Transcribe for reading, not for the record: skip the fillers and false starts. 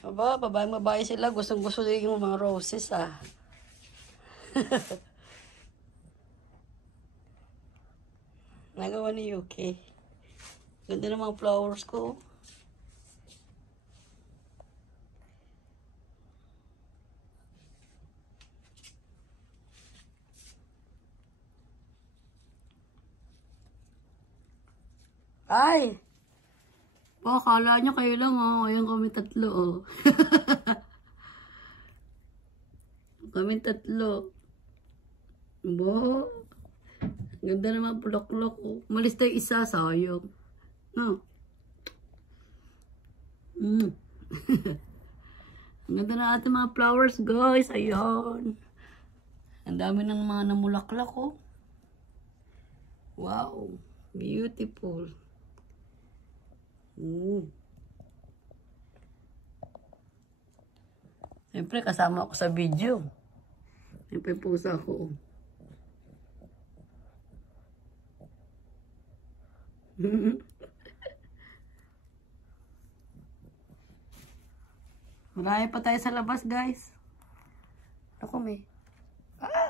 Aba, babae sila. Gustong-gusto din yung mga roses, ah. Nagawa ni UK. Ganda ng mga flowers ko. Ay! Po, akala nyo kayo lang, oh. Ayan kami tatlo, oh. Kami tatlo. Bo. Ganda naman pulaklak, oh. Malis tayo isa, sayang. No. Ang ganda na ating mga flowers, guys. Ayun. Ang dami ng mga namulaklak, oh. Wow. Beautiful. Siyempre, kasama ako sa video. Siyempre, pusa ko. Marami pa tayo sa labas, guys.